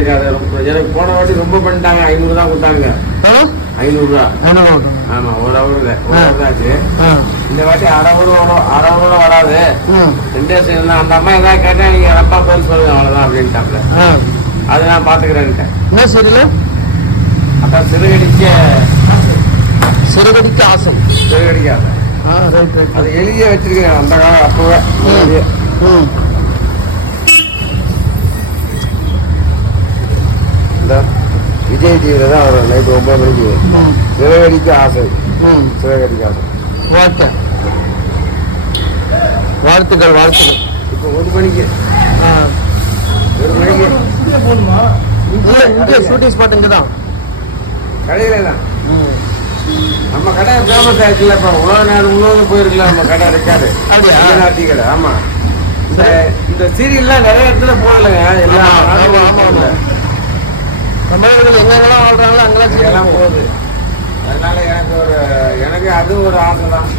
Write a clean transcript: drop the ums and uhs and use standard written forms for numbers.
எனக்கு போன வாட்டி ரொம்ப பண்ணிட்டாங்க. 500 தான் கொடுத்தாங்க. 500 ரூபா. ஆமா, ஒரு ஹவர் தான் ஆச்சு. இந்த வாட்டி அரை ஹவர் வராது. 2 அந்த அம்மா ஏதாவது கேட்டா நீங்க அப்பா பேர் சொல்லுங்க அவ்வளவுதான் அப்படின்ட்டாப்ல. அது நான் பாத்துக்கிறேன்ட்டேன். என்ன சீரியல்? அப்ப சிறுகடிக்க ஆசை. சிறுகடிக்க ஆசை. அது எழுதிய வச்சிருக்கேன் அந்த காலம் அப்பவே. விஜய் டிவியில தான் வரும் நைட்டு 9 மணிக்கு. சிறுகடிக்க ஆசை. சிறுகடிக்க ஆசை. வாழ்த்துக்கள். இப்போ 1 மணிக்கு. 1 மணிக்கு போகணுமா? இங்கே ஷூட்டிங் ஸ்பாட் இங்கே தான், கடையில தான். நம்ம கடை ஃபேமஸ் ஆயிடுச்சுல. இப்போ உலக நாடு முழுவதும் போயிருக்கல நம்ம கடை இருக்காது. அப்படியா? டீ கடை. ஆமா, இந்த சீரியல்லாம் நிறைய இடத்துல போடலைங்க. எல்லாம் தமிழர்கள் எங்கெல்லாம் வாழ்றாங்களோ அங்கெல்லாம் சீரியல்லாம் போகுது. அதனால எனக்கு அது ஒரு ஆசை தான்.